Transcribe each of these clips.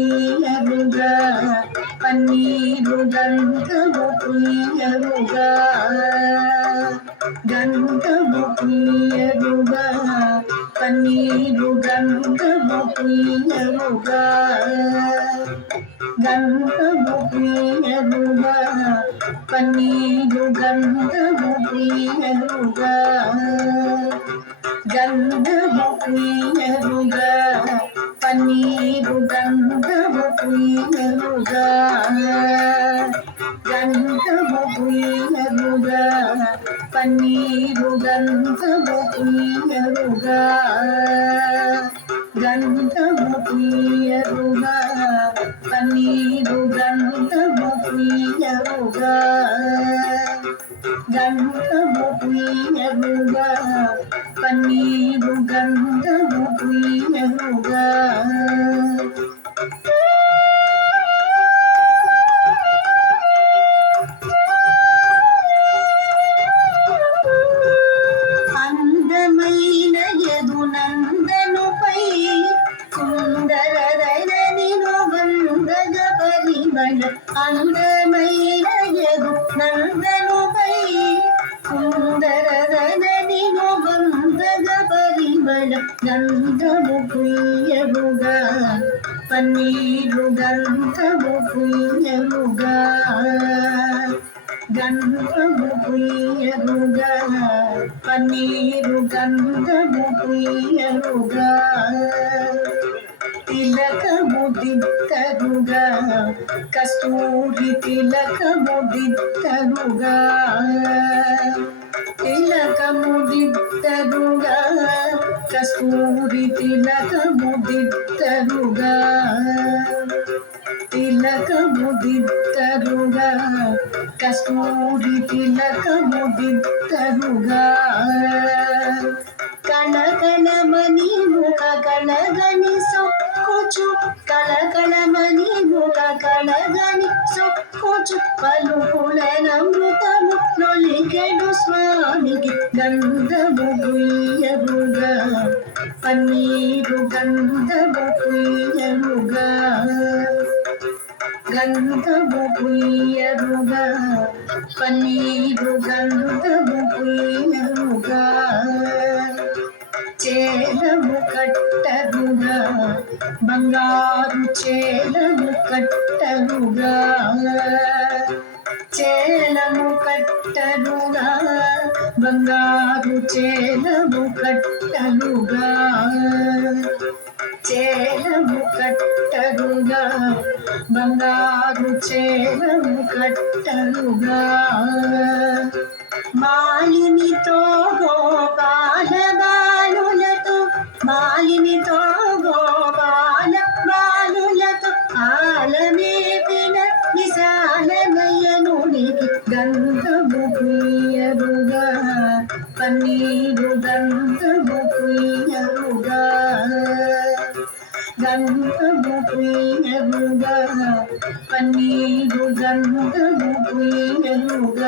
ಕುಯ್ಯರುಗ ಪನ್ನೀರು ಗಂಧವು ಕುಯ್ಯರುಗ ಗಂಧವು ಕುಯ್ಯರುಗ ಪನ್ನೀರು ಗಂಧವು ಕುಯ್ಯರುಗ ಗಂಧವು ಕುಯ್ಯರುಗ ಪನ್ನೀರು ಗಂಧವು ಕುಯ್ಯರುಗ ಗಂಧವು ಕುಯ್ಯರುಗ ಪನ್ನೀರು ಗಂಧವು ಕುಯ್ಯರುಗ ಗಂಧವು ಕುಯ್ಯರುಗ ಪನ್ನೀರು ಗಂಧವು ಕುಯ್ಯರುಗ ಗಂಧವು ಕುಯ್ಯರುಗ ಪನ್ನೀರು ಗಂಧವು ಕುಯ್ಯರುಗ ಗಂಧವು ಕುಯ್ಯರುಗ ಪನ್ನೀರು ಗಂಧವು ಕುಯ್ಯರುಗ అందమైన యదు నందనుపై సుందరదననిను వందగ పరిమళ అందమైన యదు నందనుపై సుందరదననిను వందగ పరిమళ గంధము కుయ్యరుగ పన్నీరు గంధము కుయ్యరుగ గంధము కుయ్యరుగ పన్నీరు గంధము కుయ్యరుగ తిలకము దిద్దరుగ కస్తూరి తిలకము దిద్దరుగ తిలకము దిద్దరుగ కస్తూరి తిలకము దిద్దరుగ తిలకము దిద్దరుగ కస్తూరి తిలకము దిద్దరుగ కళకళమణి ముఖ కళగని సొక్కుచు కళకళమణి ముఖ కళగని సొక్కుచు పలుకులనమృతము నొలికెడు స్వామికి గంధము కుయ్యరుగ పన్నీరు గంధము కుయ్యరుగ గంధము కుయ్యరుగ పన్నీరు గంధము కుయ్యరుగ చేలము కట్టరుగ బంగారు చేలము కట్టరుగ చేలము కట్టరుగ బంగారు చేలము కట్టరుగ చేలము కట్టరుగ బంగారు చేలము కట్టరుగ మాలినితో గోపాల బాలులతో మాలినితో గోపాల బాలులతో ఆలమేపిన విశాల నయనునికి గంధము కుయ్యరుగ పన్నీరు గంధము కుయ్యరుగ గంధము కుయ్యరుగ పన్నీరు గంధము కుయ్యరుగ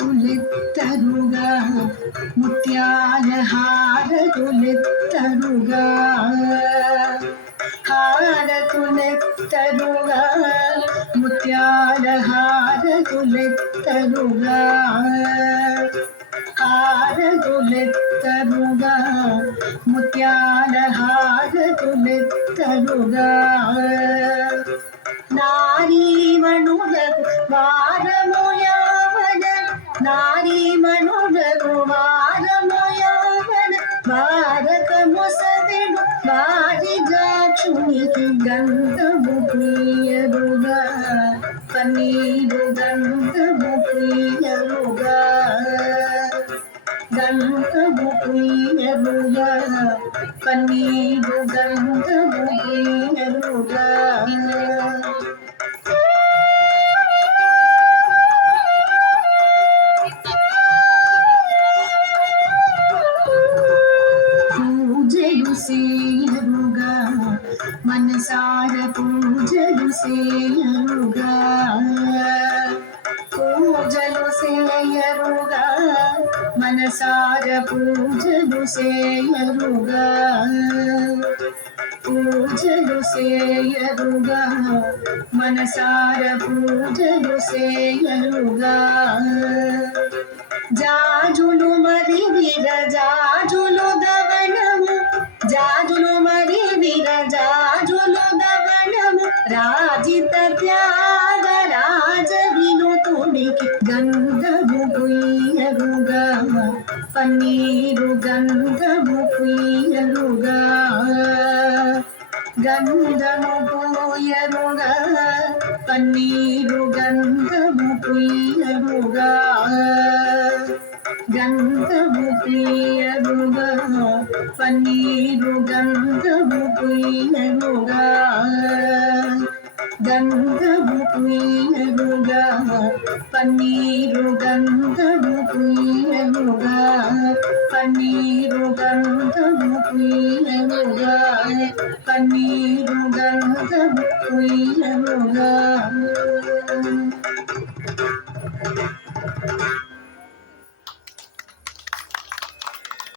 హారతులెత్తరుగ ముత్యాల హారతులెత్తరుగ హారతులెత్తరుగ ముత్యాల హారతులెత్తరుగ హారతులెత్తరుగ ముత్యాల హారతులెత్తరుగ నారీమణులకు వారము యావన నారీమణులకు వారము యావన భారతము సదెడు వారిజాక్షునికి గంధము కుయ్యరుగ పన్నీరు గంధము కుయ్యరుగ గంధము కుయ్యరుగ పన్నీరు గంధము కుయ్యరుగ పూజలు సేయరుగ మనసార పూజలు సేయరుగ పూజలు సేయరుగా మనసార పూజలు సేయరుగా పూజలు సేయరుగా మనసార పూజలు సేయరుగా జాజులు మరి విరజాజులు దవనము జాజులు మరి విరజాజులు దవనము రాజిత త్యాగరాజ వినుతుడికి గంధము పుయ్యరుగా పన్నీరు గంధము పుయ్యరుగా గంధము పూయరుగా పన్నీరు గంధము పుయ్యరుగా గంధము ప్రియరుగా పన్నీరు గంధము పుయ్యరుగా గంధము పుయ్యరుగా పన్నీరు గంధము పుయ్యరుగా పన్నీరు గంధము పుయ్యరుగా పన్నీరు గంధము పుయ్యరుగా